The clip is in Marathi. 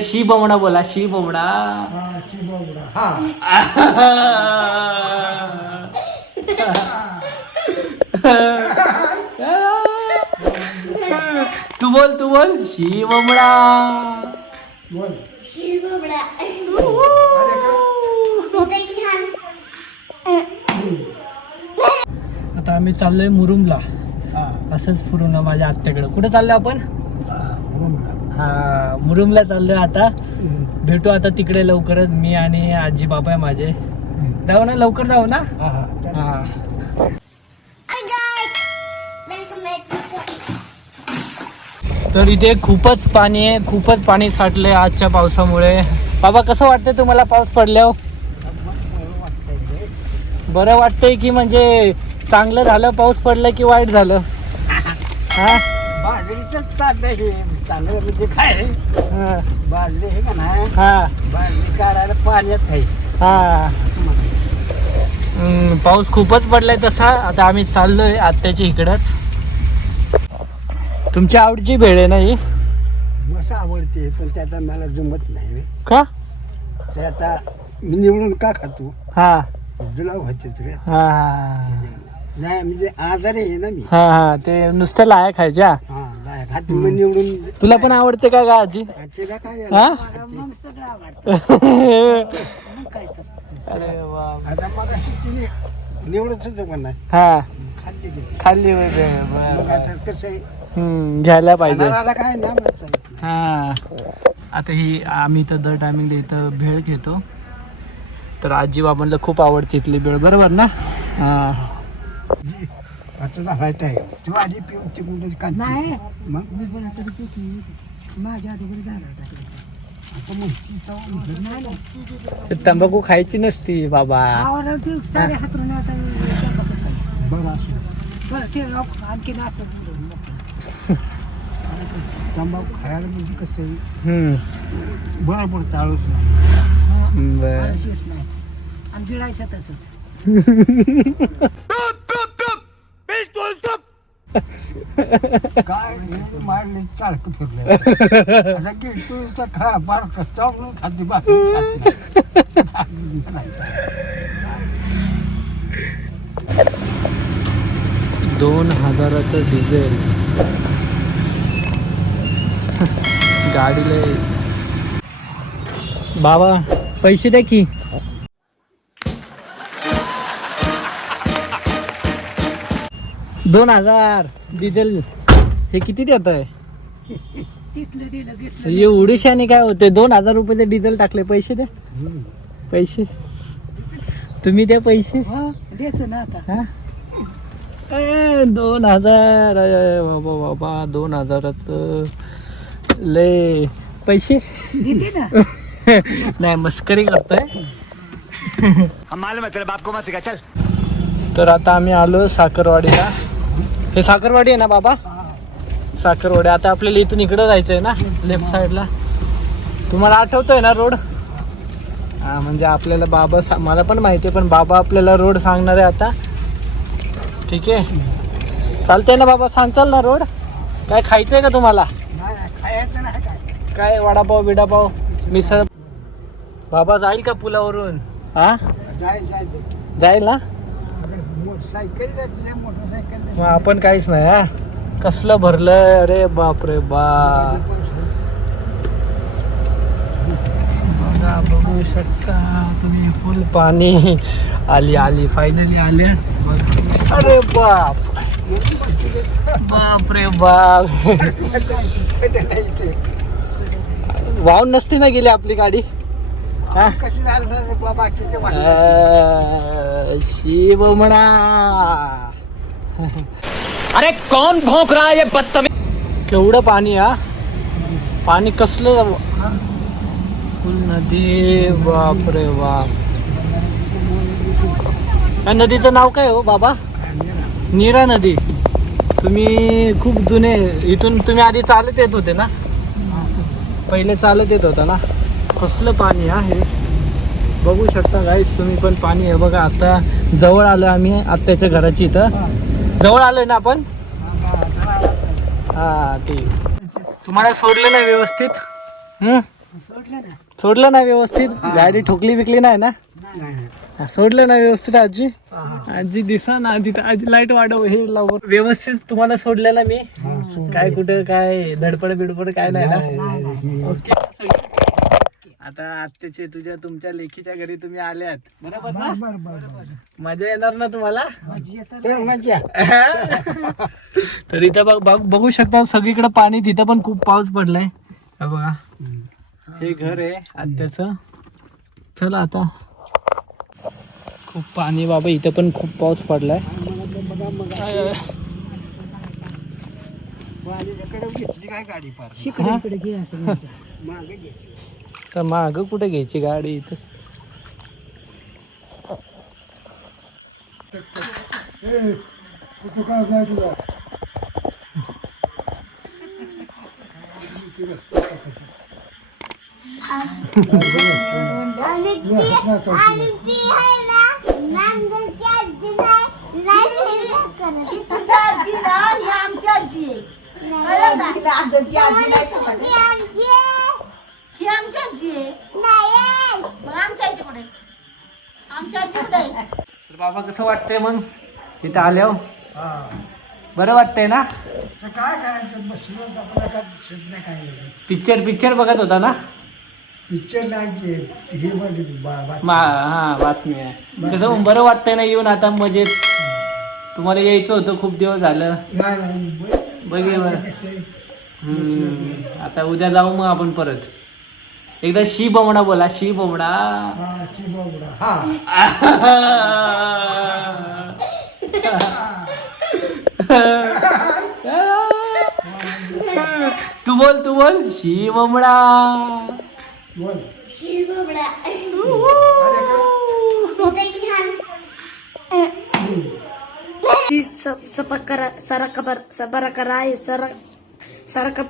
शी बोमडा बोला शी बोमडा हा हा. तू बोल तू बोल. शी बोमडा आता आम्ही चाललोय मुरुमला. हा. असंच फिरून माझ्या आत्याकडे. कुठे चाललोय आपण? हा मुरुमला. चाललोय आता. भेटू आता तिकडे लवकरच मी आणि आजी बाबा आहे माझे. जाऊ ना लवकर जाऊ ना. हा हा. हा. तर इथे खूपच पाणी आहे खूपच पाणी साठलंय आजच्या पावसामुळे. बाबा कसं वाटतंय तुम्हाला पाऊस पडल्यावर? रे. बरं वाटतंय की म्हणजे चांगलं झालं पाऊस पडलं की वाईट झालं? हा? बाजरीचंच चाललंय हे. चांगलं म्हणजे काय? हा, बाजरी हे का नाही? हा. बाजरी काढायला पाण्यात आहे. हा. हम्म, पाऊस खूपच पडलाय तसा. आता आम्ही चाललोय आत्याच्या इकडंच. तुमच्या आवडीची भेळ आहे ना ही? मस्त आवडते पण ते आता मला जमत नाही रे. का? ते आता मी निवडून का खातो? हा. जुलाब व्हायचेच रे. हा. नाही म्हणजे आजारी आहे ना मी. हा हा. ते नुसतं लाया खायच्या? हा. मग निवडून तुला पण आवडते का गा आजी? त्याला काय हा? मग सगळं आवडतं. अरे वा. आता मला तिने निवडत होतं पण नाही. हा. खाल्ली गेली. खाल्ली होय बे, बर. मग आता कसं आहे? हम्म, घ्यायला पाहिजे. काय ना म्हणतात हा. आता ही आम्ही तर दर टायमिंगला इथं भेळ घेतो. तर आजी बाबांना खूप आवडते इथली भेळ. बरोबर ना? हा. आता झालायचं आहे तू आधी पिऊन चिकून नाही. मग? मी पण आता किती माझ्या अगोदर झाला होता आता म्हणती तेव्हा म्हटलं, नाही नाही. ते तंबाखू खायची नसती बाबा. ते सारे हातरून आता. बरं. असं बरं ते आणखीन असं बोलून मोकळं. तंबाखू खायला म्हणजे कसं आहे? हम्म. बरं पडतं आळूच नाही बर. आळस येत नाही. आणि गिळायचं तसंच. काय हे? मारले चाळक आता तू तर खा बार चावून खाते बाकी दोन हजाराचं डिझेल. गाडीला बाबा पैसे द्या की. दोन हजार. डिझेल हे किती देत आहे तिथलं दिलं घेतलं म्हणजे उडीशाने काय होते दोन हजार रुपयाचे डिझेल टाकले पैसे द्या पैसे. तुम्ही द्या पैसे. हो द्यायचं ना आता. हा? ए, दोन हजार. बाबा बाबा दोन हजाराचं. लय पैसे. देते ना. नाही मस्करी करतोय. हम मालूम है तेरे बाप को मत सिखा चल. तर आता आम्ही आलो साखरवाडीला. हे साखरवाडी आहे ना बाबा? साखरवाडी. आता आपल्याला इथून इकडं जायचं आहे ना लेफ्ट साईडला तुम्हाला आठवतोय ना रोड हा म्हणजे आपल्याला बाबा सा मला पण माहिती आहे पण बाबा आपल्याला रोड सांगणार आहे आता. ठीक आहे? चालतंय ना बाबा सांगचाल ना रोड काय खायचं आहे का तुम्हाला? काय. वडापाव बिडापाव मिसळ? बाबा जाईल का पुलावरून? हा. जाईल ना? मोटरसायकल मग आपण काहीच नाही हा? कसलं भरलंय? अरे बाप रे बाप. बघा बघू शकता तुम्ही फुल पाणी. आली आली फायनली आले. अरे बाप. बाप रे बाप. वाहून नसती ना गेली आपली गाडी? हा? कशी झालं बाकीचे अ, शिव म्हणा. अरे कौन भौंक रहा है ये बदतमीज? केवढं पाणी हा? पाणी कसलं? फुल नदी बाप रे बाप. या नदीचं नाव काय हो बाबा? नीरा नदी. तुम्ही खूप जुने इथून तुम्ही आधी चालत येत होते ना? पहिले चालत येत होता ना? कसलं पाणी हा हे बघू शकता गाईस तुम्ही पण पाणी आहे बघा आता जवळ आलो आम्ही आत्याच्या घराची इथं. जवळ आलोय ना आपण? हा ठीक. तुम्हाला सोडलं नाही व्यवस्थित? हम्म सोडलं ना. व्यवस्थित? गाडी ठोकली बिकली नाही ना? सोडलं ना व्यवस्थित आजी? आजी दिसा ना आजी आजी लाइट वाढव हे लाव व्यवस्थित तुम्हाला सोडलं ना मी काय कुठं काय धडपड बिडपड काय नाही ना? ओके आता आत्याचे तुझ्या तुमच्या लेखीच्या घरी तुम्ही आल्यात. बरोबर ना? बर बर बर मजा येणार ना तुम्हाला? तर इथं बघ बघ- बघू शकता सगळीकडे पाणी तिथं पण खूप पाऊस पडलाय. हा बघा. हे घर आहे आत्याच. चला आता. खूप पाणी बाबा इथं पण खूप पाऊस पडलाय. काय गाडी पार? शिकडे इकडे घे असं म्हणते. मागे घे. तर माग कुठे घ्यायची गाडी इथं? नांदूरची आजी आमची आजी. नाही. आमची आजी आहे? नाही. मग आमची आजी कुठे आमची आजी कुठे आहे तर बाबा कसं वाटतंय मग? इथं आल्यावर हा. बरं वाटतंय ना? तर काय करायचं? बसलो आपल्याला काय दिसत नाही काय नाही. पिक्चर पिक्चर बघत होता ना? पिक्चर नाही ते हे बघितलं बा- बा- मा हा बातमी आहे. कसं बरं वाटतंय ना येऊन आता मजेत तुम्हाला यायचं होतं खूप दिवस झालं. नाही, नाही, ब- बघे बरं कसं आहे, हम्म, आता उद्या जाऊ मग आपण परत. एकदा शी बोमडा बोला शी बोमडा. हा. हा तू बोल तू बोल. शी बोमडा. बोल करा सारा कबर सबरा करा सर सारा कप